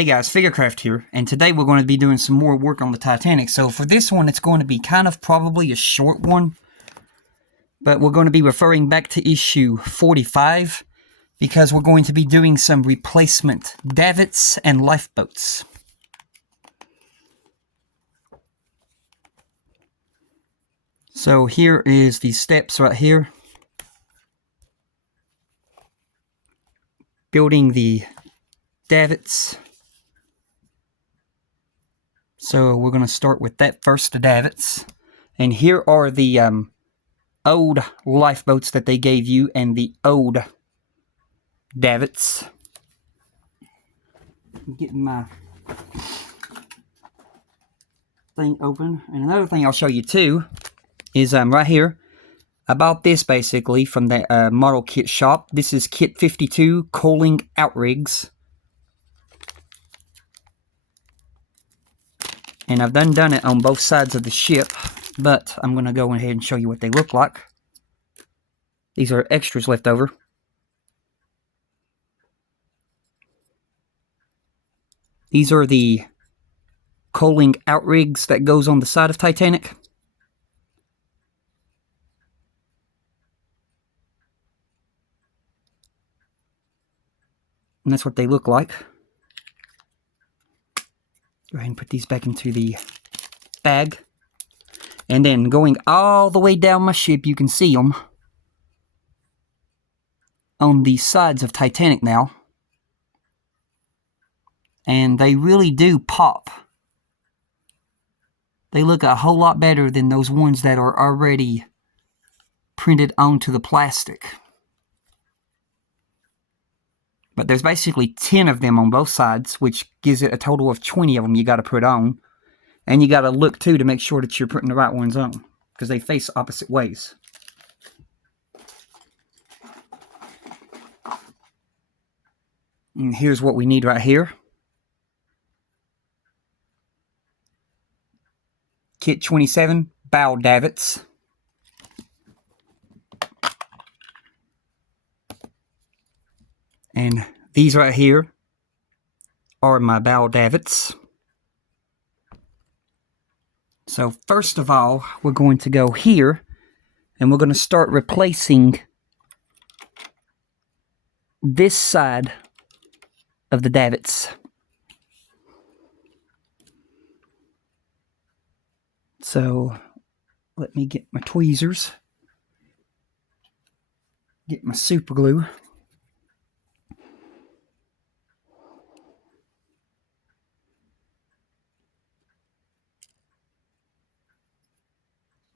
Hey guys, Figurecraft here, and today we're going to be doing some more work on the Titanic. So for this one, it's going to be kind of probably a short one, but we're going to be referring back to issue 45 because we're going to be doing some replacement davits and lifeboats. So here is the steps right here. Building the davits. So we're going to start with that first, the davits. And here are the old lifeboats that they gave you and the old davits. I'm getting my thing open. And another thing I'll show you too is right here. I bought this basically from the model kit shop. This is kit 52 coaling outrigs. And I've done it on both sides of the ship, but I'm going to go ahead and show you what they look like. These are extras left over. These are the coaling outrigs that goes on the side of Titanic. And that's what they look like. Go ahead and put these back into the bag. And then going all the way down my ship, you can see them on the sides of Titanic now. And they really do pop. They look a whole lot better than those ones that are already printed onto the plastic. But there's basically 10 of them on both sides, which gives it a total of 20 of them you got to put on. And you got to look, too, to make sure that you're putting the right ones on, because they face opposite ways. And here's what we need right here. Kit 27, bow davits. And these right here are my bow davits. So first of all, we're going to go here, and we're going to start replacing this side of the davits. So let me get my tweezers, get my super glue.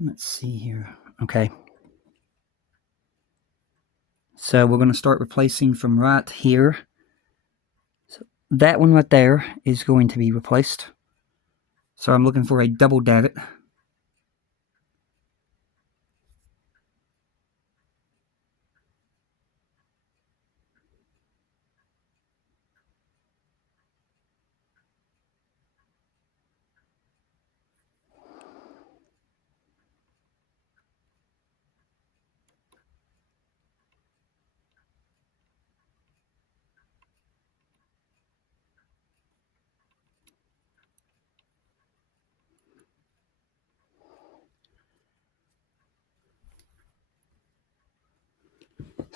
Let's see here. Okay. So we're going to start replacing from right here. So that one right there is going to be replaced. So I'm looking for a double davit.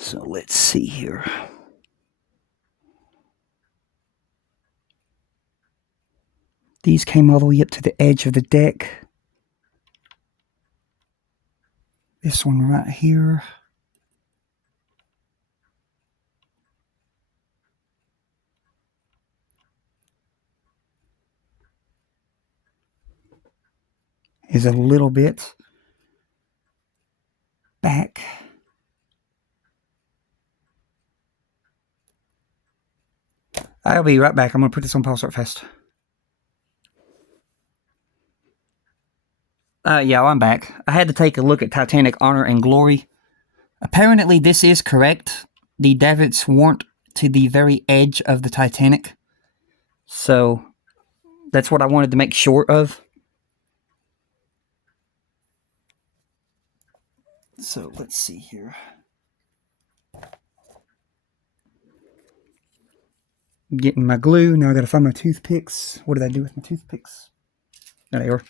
So let's see here. These came all the way up to the edge of the deck. This one right here. Is a little bit back. I'll be right back. I'm going to put this on pause right fast. Yeah, I'm back. I had to take a look at Titanic Honor and Glory. Apparently, this is correct. The davits weren't to the very edge of the Titanic. So, that's what I wanted to make sure of. So, let's see here. Getting my glue. Now I gotta find my toothpicks. What did I do with my toothpicks? There they are.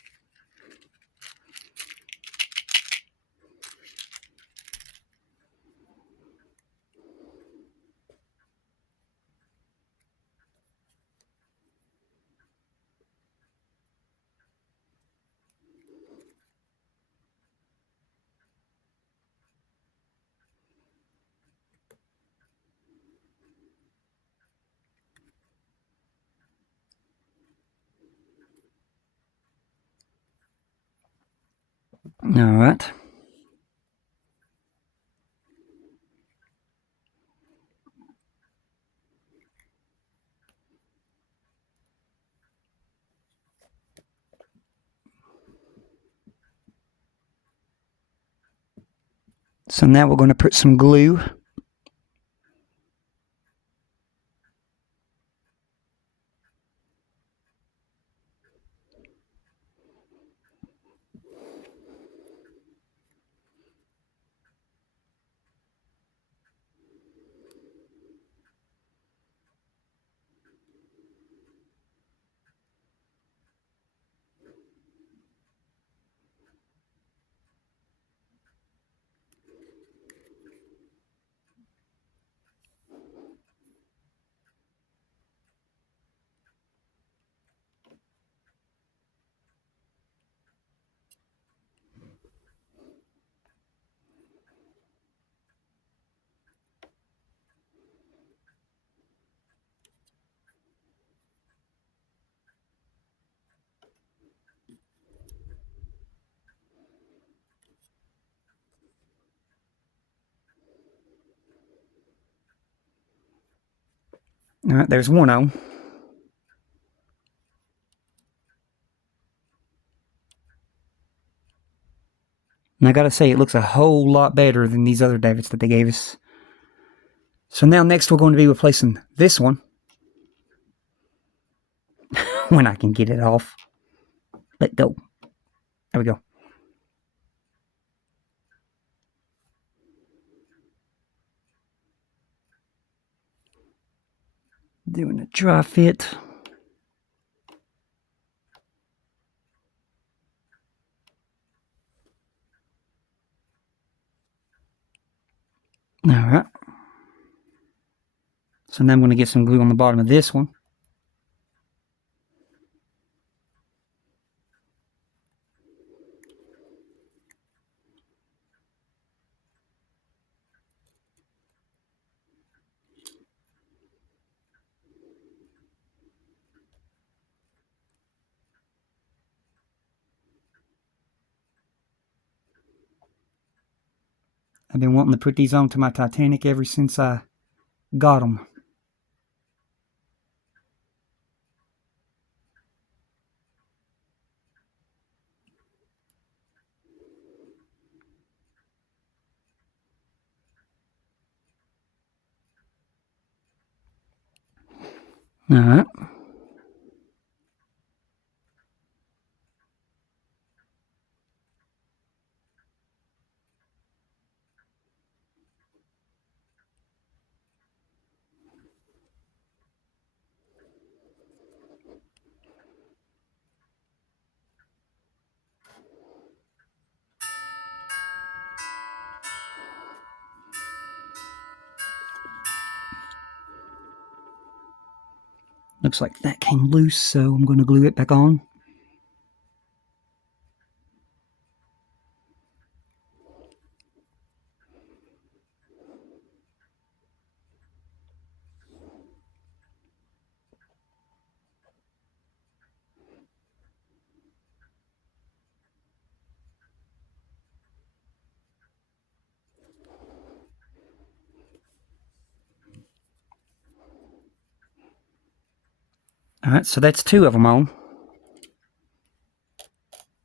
Alright. So now we're going to put some glue. Alright, there's one on. And I gotta say, it looks a whole lot better than these other davits that they gave us. So now next we're going to be replacing this one. When I can get it off. Let go. There we go. Doing a dry fit. Alright. So now I'm going to get some glue on the bottom of this one. I've been wanting to put these onto my Titanic ever since I got them. Alright. Looks like that came loose, so I'm going to glue it back on. Alright, so that's two of them on.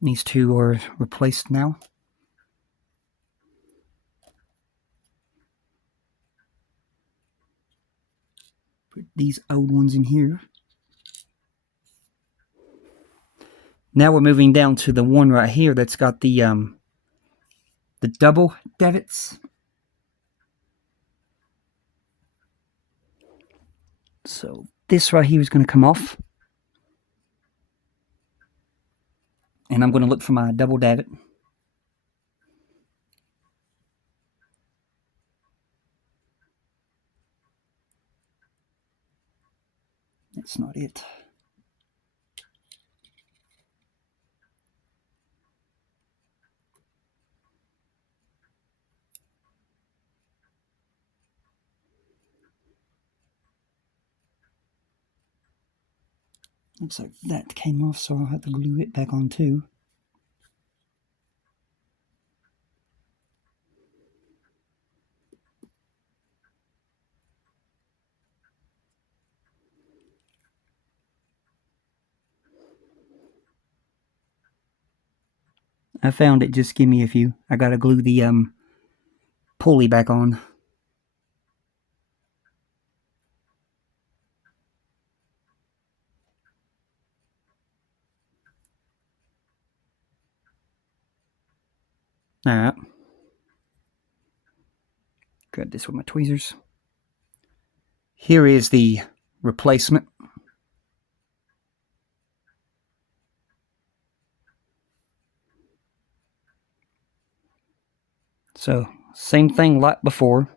These two are replaced now. Put these old ones in here. Now we're moving down to the one right here that's got the double davits. So this right here is going to come off. And I'm going to look for my double davit. That's not it. Looks like that came off, so I'll have to glue it back on too. I found it, just give me a few. I gotta glue the pulley back on. Alright. Grab this with my tweezers. Here is the replacement. So, same thing like before.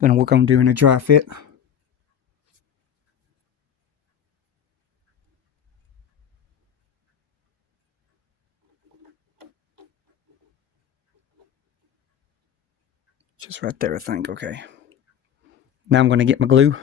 Gonna work on doing a dry fit. Just right there, I think. Okay. Now I'm gonna get my glue.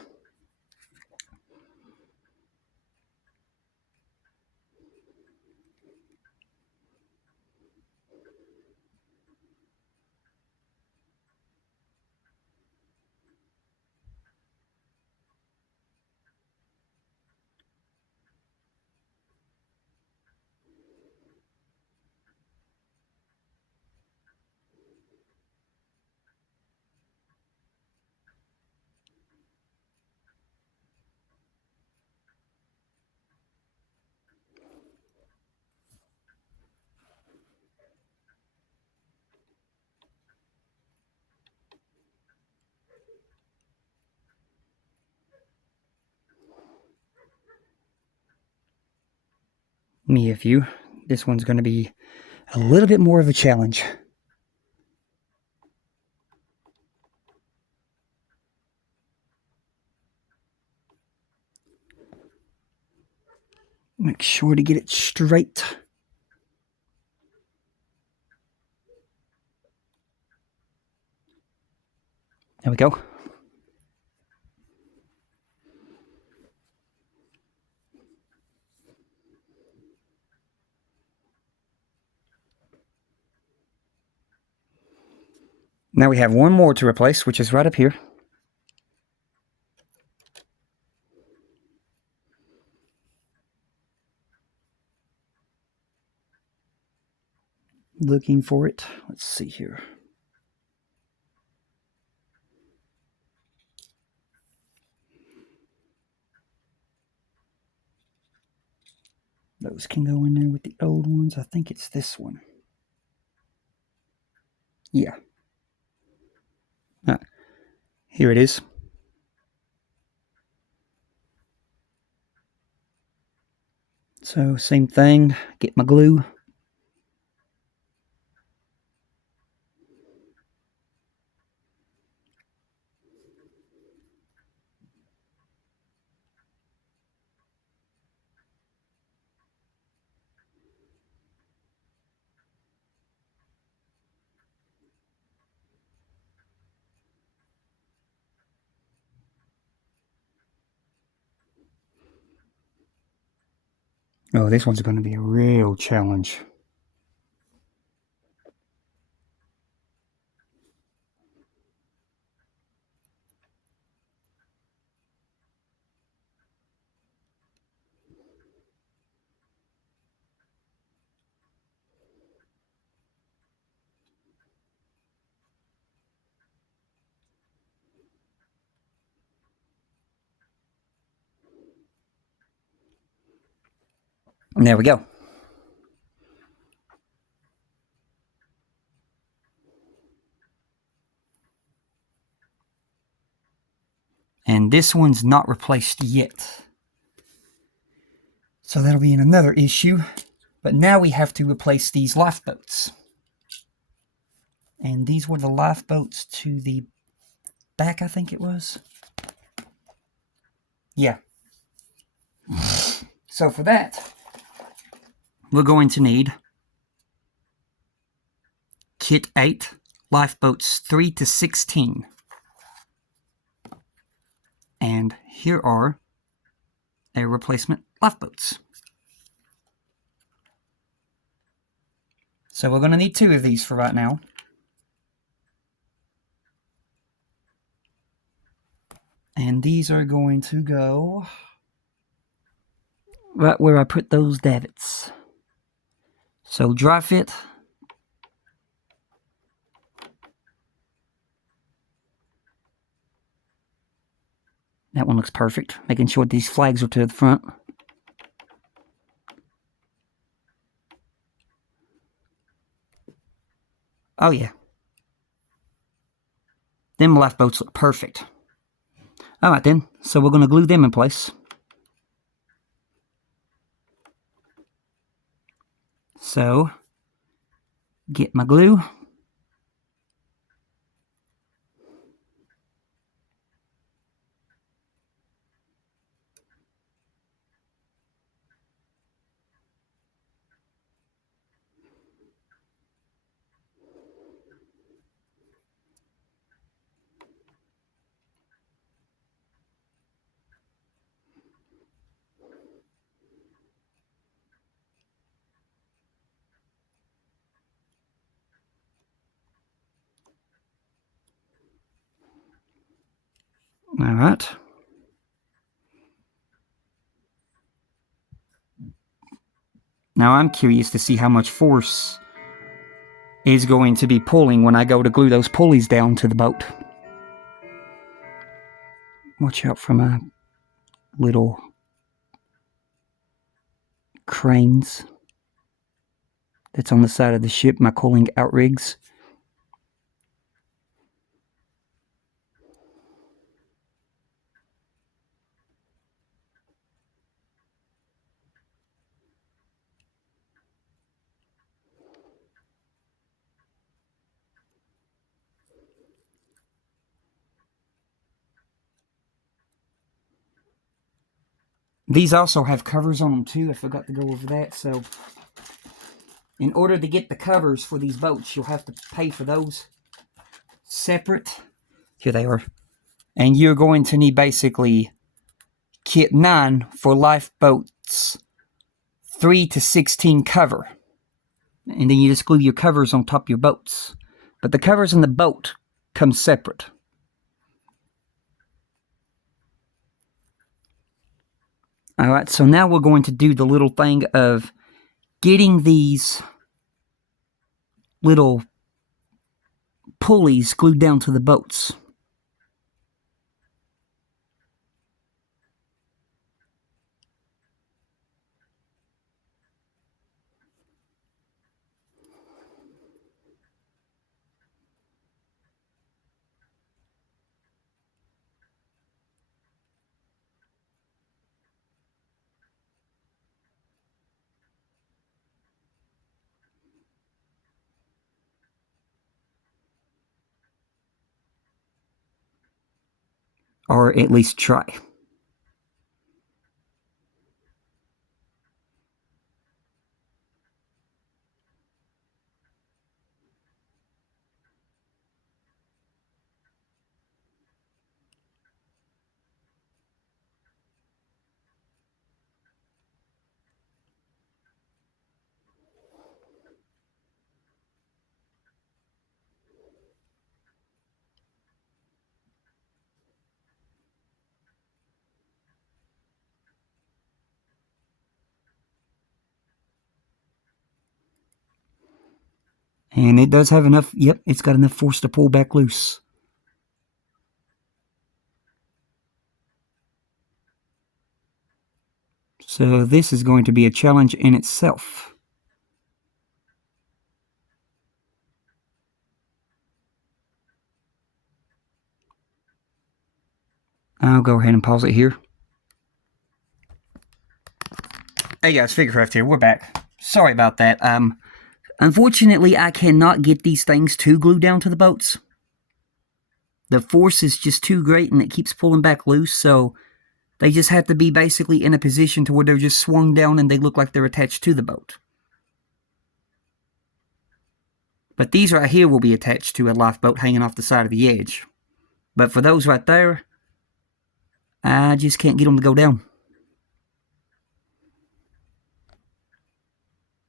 Me a few. This one's gonna be a little bit more of a challenge. Make sure to get it straight. There we go. Now we have one more to replace, which is right up here. Looking for it. Let's see here. Those can go in there with the old ones. I think it's this one. Yeah. Here it is. So same thing. Get my glue. Oh, this one's going to be a real challenge. And there we go. And this one's not replaced yet. So that'll be in another issue. But now we have to replace these lifeboats. And these were the lifeboats to the back, I think it was. Yeah. So for that, we're going to need Kit 8, lifeboats 3 to 16. And here are our replacement lifeboats. So we're going to need 2 of these for right now. And these are going to go right where I put those davits. So dry fit. That one looks perfect. Making sure these flags are to the front. Oh yeah. Them lifeboats look perfect. Alright then, so we're going to glue them in place. So, get my glue. Alright. Now I'm curious to see how much force is going to be pulling when I go to glue those pulleys down to the boat. Watch out for my little cranes that's on the side of the ship, my coiling outrigs. These also have covers on them too. I forgot to go over that. So in order to get the covers for these boats, you'll have to pay for those separate. Here they are. And you're going to need basically Kit 9 for lifeboats 3 to 16 cover. And then you just glue your covers on top of your boats. But the covers in the boat come separate. Alright, so now we're going to do the little thing of getting these little pulleys glued down to the boats. Or at least try. And it does have enough, yep, it's got enough force to pull back loose. So this is going to be a challenge in itself. I'll go ahead and pause it here. Hey guys, Figurecraft here. We're back. Sorry about that. Unfortunately, I cannot get these things to glue down to the boats. The force is just too great and it keeps pulling back loose, so they just have to be basically in a position to where they're just swung down and they look like they're attached to the boat. But these right here will be attached to a lifeboat hanging off the side of the edge. But for those right there, I just can't get them to go down.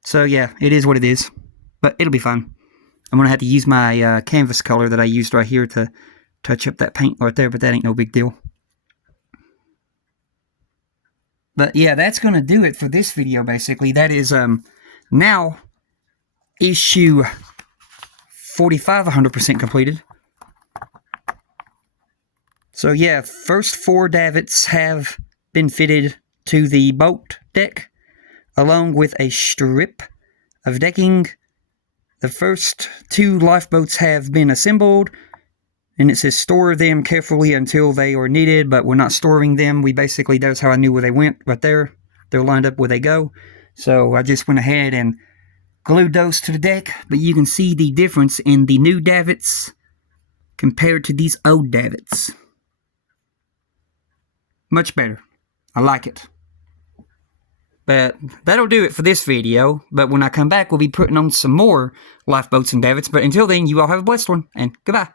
So yeah, it is what it is. But it'll be fine. I'm going to have to use my canvas color that I used right here to touch up that paint right there, but that ain't no big deal. But yeah, that's going to do it for this video, basically. That is now issue 45 100% completed. So yeah, first 4 davits have been fitted to the boat deck, along with a strip of decking. The first 2 lifeboats have been assembled, and it says store them carefully until they are needed, but we're not storing them. That's how I knew where they went, right there. They're lined up where they go. So I just went ahead and glued those to the deck, but you can see the difference in the new davits compared to these old davits. Much better. I like it. But that'll do it for this video. But when I come back, we'll be putting on some more lifeboats and davits. But until then, you all have a blessed one, and goodbye.